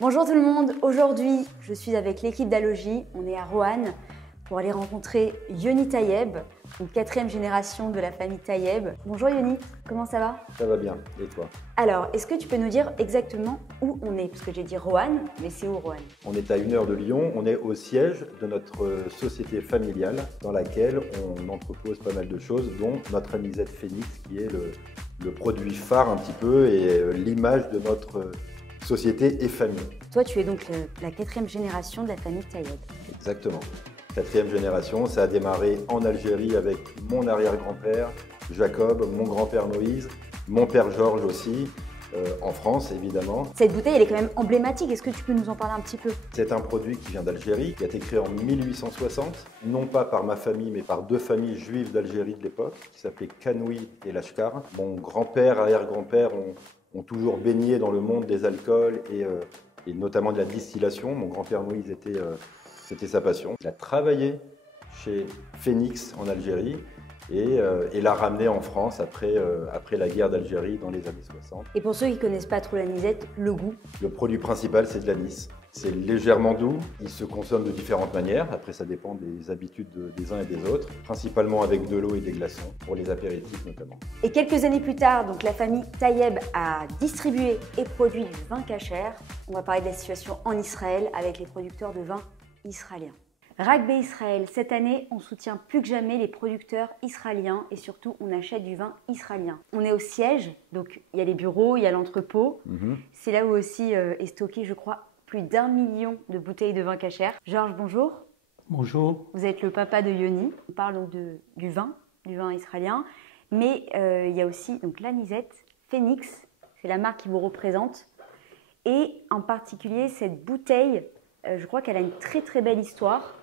Bonjour tout le monde, aujourd'hui je suis avec l'équipe d'Alogie, on est à Roanne pour aller rencontrer Yoni Tayeb, une 4e génération de la famille Tayeb. Bonjour Yoni, comment ça va? Ça va bien, et toi? Alors, est-ce que tu peux nous dire exactement où on est? Parce que j'ai dit Roanne, mais c'est où Roanne? On est à 1 heure de Lyon, on est au siège de notre société familiale dans laquelle on entrepose pas mal de choses, dont notre anisette Phoenix qui est le produit phare un petit peu et l'image de notre société et famille. Toi, tu es donc la 4e génération de la famille Tayeb. Exactement. 4e génération, ça a démarré en Algérie avec mon arrière-grand-père Jacob, mon grand-père Moïse, mon père Georges aussi, en France évidemment. Cette bouteille, elle est quand même emblématique, est-ce que tu peux nous en parler un petit peu? C'est un produit qui vient d'Algérie, qui a été créé en 1860, non pas par ma famille, mais par 2 familles juives d'Algérie de l'époque, qui s'appelaient Kanoui et Lashkar. Mon grand-père, arrière-grand-père ont toujours baigné dans le monde des alcools et notamment de la distillation. Mon grand-père Moïse c'était sa passion. Il a travaillé chez Phoenix en Algérie et l'a ramené en France après la guerre d'Algérie dans les années 60. Et pour ceux qui ne connaissent pas trop l'anisette, le goût? Le produit principal, c'est de l'anis. C'est légèrement doux, il se consomme de différentes manières, après ça dépend des habitudes des uns et des autres, principalement avec de l'eau et des glaçons, pour les apéritifs notamment. Et quelques années plus tard, donc la famille Tayeb a distribué et produit du vin cachère. On va parler de la situation en Israël avec les producteurs de vin israéliens. Ragbé Israël, cette année, on soutient plus que jamais les producteurs israéliens et surtout, on achète du vin israélien. On est au siège, donc il y a les bureaux, il y a l'entrepôt. C'est là où aussi est stocké, je crois, plus d'1 million de bouteilles de vin cachère. Georges, bonjour. Bonjour. Vous êtes le papa de Yoni. On parle donc du vin israélien. Mais il y a aussi donc l'anisette Phoenix, c'est la marque qui vous représente. Et en particulier, cette bouteille, je crois qu'elle a une très très belle histoire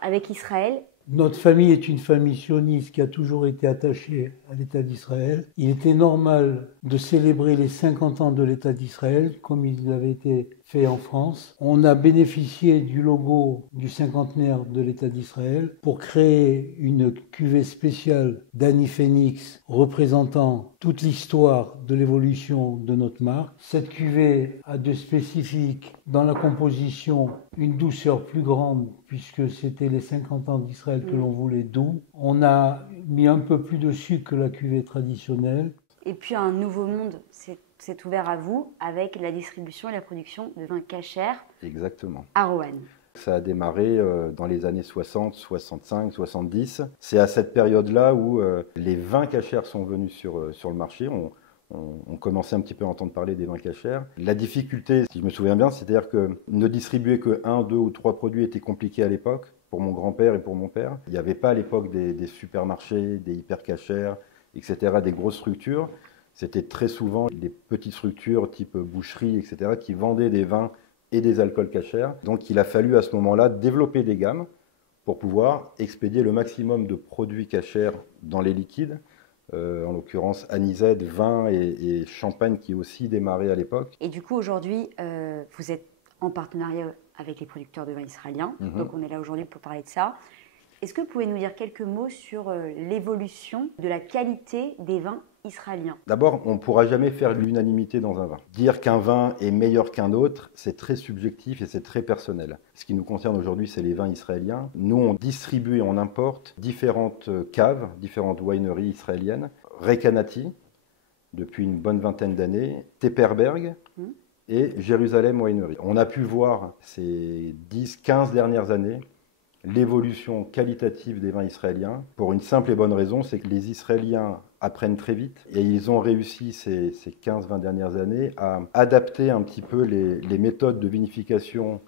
avec Israël. Notre famille est une famille sioniste qui a toujours été attachée à l'État d'Israël. Il était normal de célébrer les 50 ans de l'État d'Israël, comme il avait été fait en France. On a bénéficié du logo du cinquantenaire de l'État d'Israël pour créer une cuvée spéciale d'Annie Phoenix représentant toute l'histoire de l'évolution de notre marque. Cette cuvée a de spécifique dans la composition une douceur plus grande puisque c'était les 50 ans d'Israël que l'on voulait doux. On a mis un peu plus de sucre que la cuvée traditionnelle. Et puis un nouveau monde s'est ouvert à vous avec la distribution et la production de vins cachères. Exactement. À Roanne. Ça a démarré dans les années 60, 65, 70. C'est à cette période-là où les vins cachères sont venus sur le marché. On commençait un petit peu à entendre parler des vins cachères. La difficulté, si je me souviens bien, c'est-à-dire que ne distribuer que 1, 2 ou 3 produits était compliqué à l'époque, pour mon grand-père et pour mon père. Il n'y avait pas à l'époque des supermarchés, des hyper cachères, etc., des grosses structures. C'était très souvent des petites structures type boucherie, etc., qui vendaient des vins et des alcools cachers. Donc il a fallu à ce moment-là développer des gammes pour pouvoir expédier le maximum de produits cachers dans les liquides, en l'occurrence anisette, vin et champagne qui aussi démarrait à l'époque. Et du coup aujourd'hui, vous êtes en partenariat avec les producteurs de vin israéliens, donc on est là aujourd'hui pour parler de ça. Est-ce que vous pouvez nous dire quelques mots sur l'évolution de la qualité des vins israéliens? D'abord, on ne pourra jamais faire l'unanimité dans un vin. Dire qu'un vin est meilleur qu'un autre, c'est très subjectif et c'est très personnel. Ce qui nous concerne aujourd'hui, c'est les vins israéliens. Nous, on distribue et on importe différentes caves, différentes wineries israéliennes. Recanati, depuis une bonne vingtaine d'années, Tepperberg et Jérusalem Winery. On a pu voir ces 10-15 dernières années l'évolution qualitative des vins israéliens, pour une simple et bonne raison, c'est que les Israéliens apprennent très vite et ils ont réussi ces 15-20 dernières années à adapter un petit peu les méthodes de vinification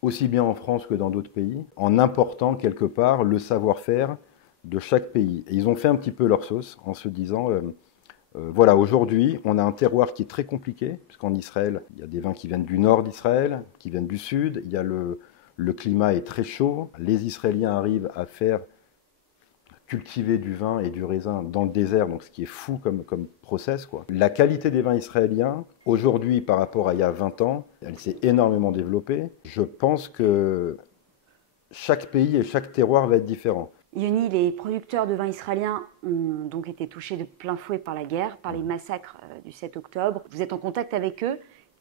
aussi bien en France que dans d'autres pays, en important quelque part le savoir-faire de chaque pays. Et ils ont fait un petit peu leur sauce en se disant, voilà, aujourd'hui, on a un terroir qui est très compliqué, puisqu'en Israël, il y a des vins qui viennent du nord d'Israël, qui viennent du sud, il y a le climat est très chaud, les Israéliens arrivent à faire cultiver du vin et du raisin dans le désert, donc ce qui est fou comme process, quoi. La qualité des vins israéliens, aujourd'hui par rapport à il y a 20 ans, elle s'est énormément développée. Je pense que chaque pays et chaque terroir va être différent. Yoni, les producteurs de vins israéliens ont donc été touchés de plein fouet par la guerre, par les massacres du 7 octobre. Vous êtes en contact avec eux.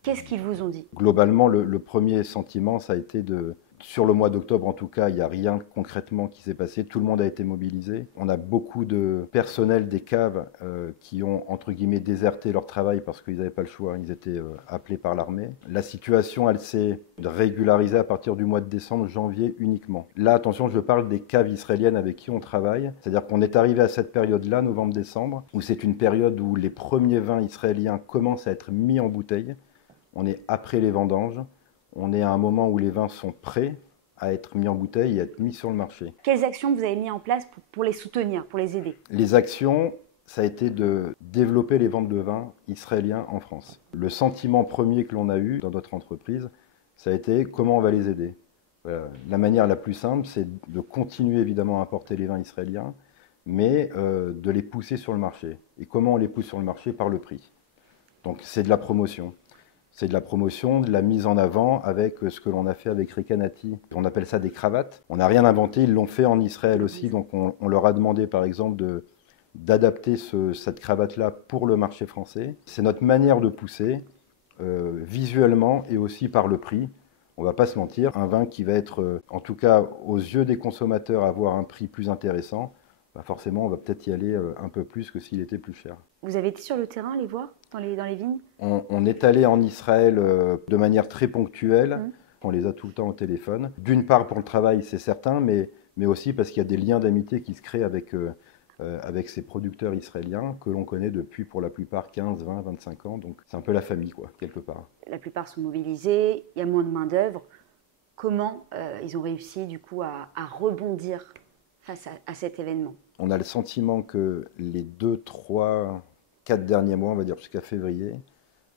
Qu'est-ce qu'ils vous ont dit? Globalement, le premier sentiment, ça a été sur le mois d'octobre, en tout cas, il n'y a rien concrètement qui s'est passé. Tout le monde a été mobilisé. On a beaucoup de personnel des caves qui ont, entre guillemets, déserté leur travail parce qu'ils n'avaient pas le choix. Ils étaient appelés par l'armée. La situation, elle s'est régularisée à partir du mois de décembre, janvier uniquement. Là, attention, je parle des caves israéliennes avec qui on travaille. C'est-à-dire qu'on est arrivé à cette période-là, novembre-décembre, où c'est une période où les premiers vins israéliens commencent à être mis en bouteille. On est après les vendanges. On est à un moment où les vins sont prêts à être mis en bouteille et à être mis sur le marché. Quelles actions vous avez mis en place pour les soutenir, pour les aider? Les actions, ça a été de développer les ventes de vins israéliens en France. Le sentiment premier que l'on a eu dans notre entreprise, ça a été comment on va les aider. La manière la plus simple, c'est de continuer évidemment à importer les vins israéliens, mais de les pousser sur le marché. Et comment on les pousse sur le marché? Par le prix. Donc c'est de la promotion. C'est de la promotion, de la mise en avant avec ce que l'on a fait avec Recanati. On appelle ça des cravates. On n'a rien inventé, ils l'ont fait en Israël aussi. Donc on leur a demandé par exemple d'adapter cette cravate-là pour le marché français. C'est notre manière de pousser visuellement et aussi par le prix. On ne va pas se mentir, un vin qui va être, en tout cas aux yeux des consommateurs, avoir un prix plus intéressant, bah forcément on va peut-être y aller un peu plus que s'il était plus cher. Vous avez été sur le terrain, les voir dans les vignes? On est allé en Israël de manière très ponctuelle. On les a tout le temps au téléphone. D'une part pour le travail, c'est certain, mais aussi parce qu'il y a des liens d'amitié qui se créent avec ces producteurs israéliens que l'on connaît depuis pour la plupart 15, 20, 25 ans. Donc c'est un peu la famille, quoi, quelque part. La plupart sont mobilisés, il y a moins de main-d'œuvre. Comment ils ont réussi du coup à rebondir face à cet événement? On a le sentiment que les 2, 3, 4 derniers mois, on va dire jusqu'à février,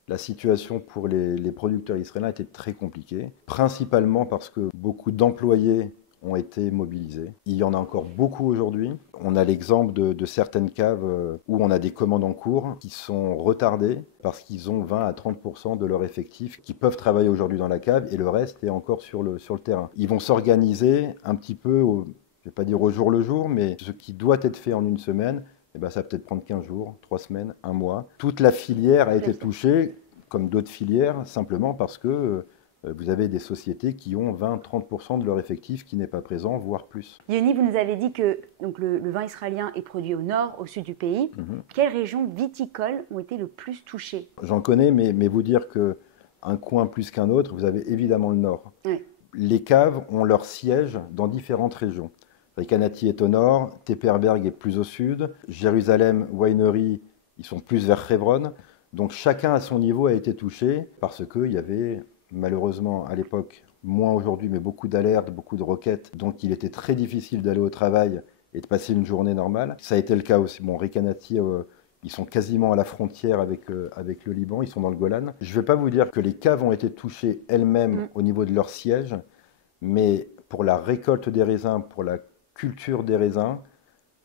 la situation pour les producteurs israéliens était très compliquée, principalement parce que beaucoup d'employés ont été mobilisés. Il y en a encore beaucoup aujourd'hui. On a l'exemple de certaines caves où on a des commandes en cours qui sont retardées parce qu'ils ont 20 à 30% de leur effectif qui peuvent travailler aujourd'hui dans la cave et le reste est encore sur le terrain. Ils vont s'organiser un petit peu, je ne vais pas dire au jour le jour, mais ce qui doit être fait en une semaine, eh ben, ça va peut-être prendre 15 jours, 3 semaines, 1 mois. Toute la filière a été touchée, comme d'autres filières, simplement parce que vous avez des sociétés qui ont 20-30% de leur effectif qui n'est pas présent, voire plus. Yoni, vous nous avez dit que donc, le vin israélien est produit au nord, au sud du pays. Quelles régions viticoles ont été le plus touchées? J'en connais, mais vous dire qu'un coin plus qu'un autre, vous avez évidemment le nord. Oui. Les caves ont leur siège dans différentes régions. Recanati est au nord, Tepperberg est plus au sud, Jérusalem, Winery, ils sont plus vers Hebron. Donc chacun à son niveau a été touché parce qu'il y avait malheureusement à l'époque, moins aujourd'hui, mais beaucoup d'alertes, beaucoup de requêtes. Donc il était très difficile d'aller au travail et de passer une journée normale. Ça a été le cas aussi. Bon, Recanati, ils sont quasiment à la frontière avec le Liban, ils sont dans le Golan. Je ne vais pas vous dire que les caves ont été touchées elles-mêmes au niveau de leur siège, mais pour la récolte des raisins, pour la culture des raisins,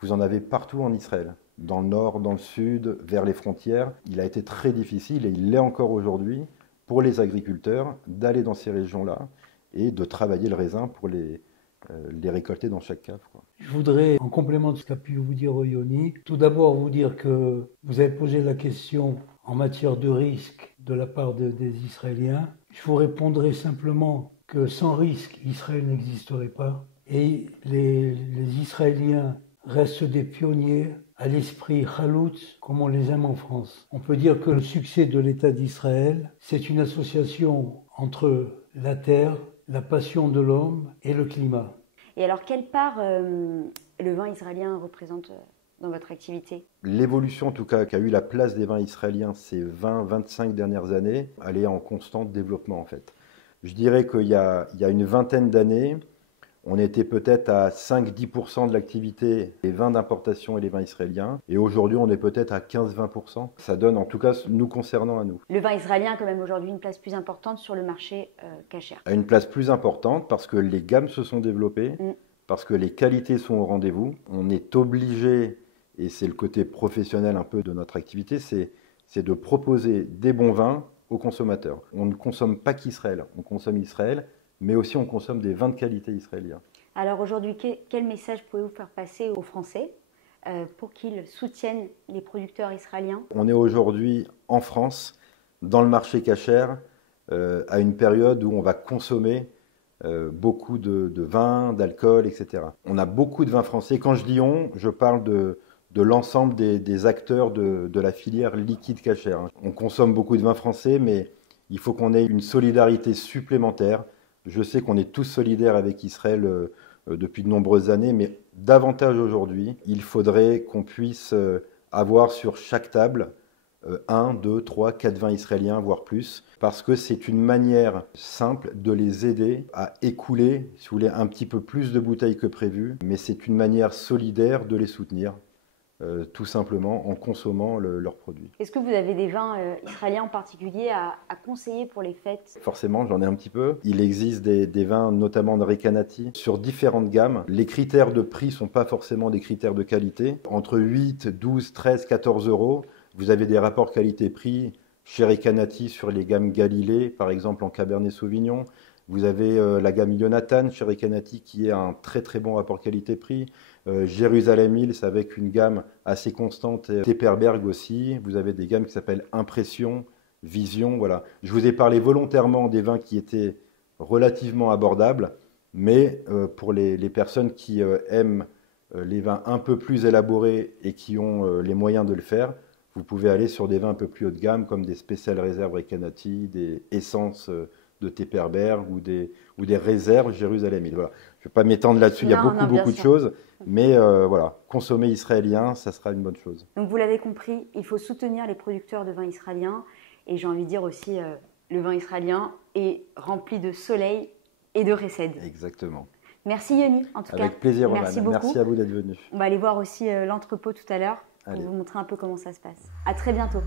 vous en avez partout en Israël. Dans le nord, dans le sud, vers les frontières. Il a été très difficile, et il l'est encore aujourd'hui, pour les agriculteurs d'aller dans ces régions-là et de travailler le raisin pour les récolter dans chaque cave, quoi. Je voudrais, en complément de ce qu'a pu vous dire Yoni, tout d'abord vous dire que vous avez posé la question en matière de risque de la part des Israéliens. Je vous répondrai simplement que sans risque, Israël n'existerait pas. Et les Israéliens restent des pionniers à l'esprit chaloutz, comme on les aime en France. On peut dire que le succès de l'État d'Israël, c'est une association entre la terre, la passion de l'homme et le climat. Et alors, quelle part le vin israélien représente dans votre activité? L'évolution, en tout cas, qu'a eu la place des vins israéliens ces 20-25 dernières années, elle est en constant développement, en fait. Je dirais qu'il y a une vingtaine d'années, on était peut-être à 5-10% de l'activité des vins d'importation et les vins israéliens. Et aujourd'hui, on est peut-être à 15-20%. Ça donne, en tout cas, nous concernant à nous. Le vin israélien a quand même aujourd'hui une place plus importante sur le marché kasher. A une place plus importante parce que les gammes se sont développées, parce que les qualités sont au rendez-vous. On est obligé, et c'est le côté professionnel un peu de notre activité, c'est de proposer des bons vins aux consommateurs. On ne consomme pas qu'Israël, on consomme Israël, mais aussi on consomme des vins de qualité israéliens. Alors aujourd'hui, quel message pouvez-vous faire passer aux Français pour qu'ils soutiennent les producteurs israéliens? On est aujourd'hui en France, dans le marché kasher, à une période où on va consommer beaucoup de vin, d'alcool, etc. On a beaucoup de vins français. Quand je dis on, je parle de l'ensemble des acteurs de la filière liquide cachère. On consomme beaucoup de vins français, mais il faut qu'on ait une solidarité supplémentaire. Je sais qu'on est tous solidaires avec Israël depuis de nombreuses années, mais davantage aujourd'hui. Il faudrait qu'on puisse avoir sur chaque table 1, 2, 3, 4 vins israéliens, voire plus, parce que c'est une manière simple de les aider à écouler, si vous voulez, un petit peu plus de bouteilles que prévu, mais c'est une manière solidaire de les soutenir. Tout simplement en consommant leurs produits. Est-ce que vous avez des vins israéliens en particulier à conseiller pour les fêtes? Forcément, j'en ai un petit peu. Il existe des vins, notamment de Recanati, sur différentes gammes. Les critères de prix ne sont pas forcément des critères de qualité. Entre 8, 12, 13, 14 euros, vous avez des rapports qualité-prix chez Recanati sur les gammes Galilée, par exemple en Cabernet Sauvignon. Vous avez la gamme Jonathan chez Recanati qui est un très très bon rapport qualité-prix. Jérusalem Hills avec une gamme assez constante. Tepperberg aussi. Vous avez des gammes qui s'appellent Impression, Vision. Voilà. Je vous ai parlé volontairement des vins qui étaient relativement abordables, mais pour les personnes qui aiment les vins un peu plus élaborés et qui ont les moyens de le faire, vous pouvez aller sur des vins un peu plus haut de gamme comme des spéciales réserves Recanati, des essences de Tepperberg ou des réserves Jérusalem Hills. Voilà. Je ne vais pas m'étendre là-dessus, il y a beaucoup de choses, mais voilà, consommer israélien, ça sera une bonne chose. Donc vous l'avez compris, il faut soutenir les producteurs de vins israéliens, et j'ai envie de dire aussi, le vin israélien est rempli de soleil et de récède. Exactement. Merci Yoni, en tout cas. Avec plaisir, Romane. Merci beaucoup. Merci à vous d'être venu. On va aller voir aussi l'entrepôt tout à l'heure pour vous montrer un peu comment ça se passe. À très bientôt.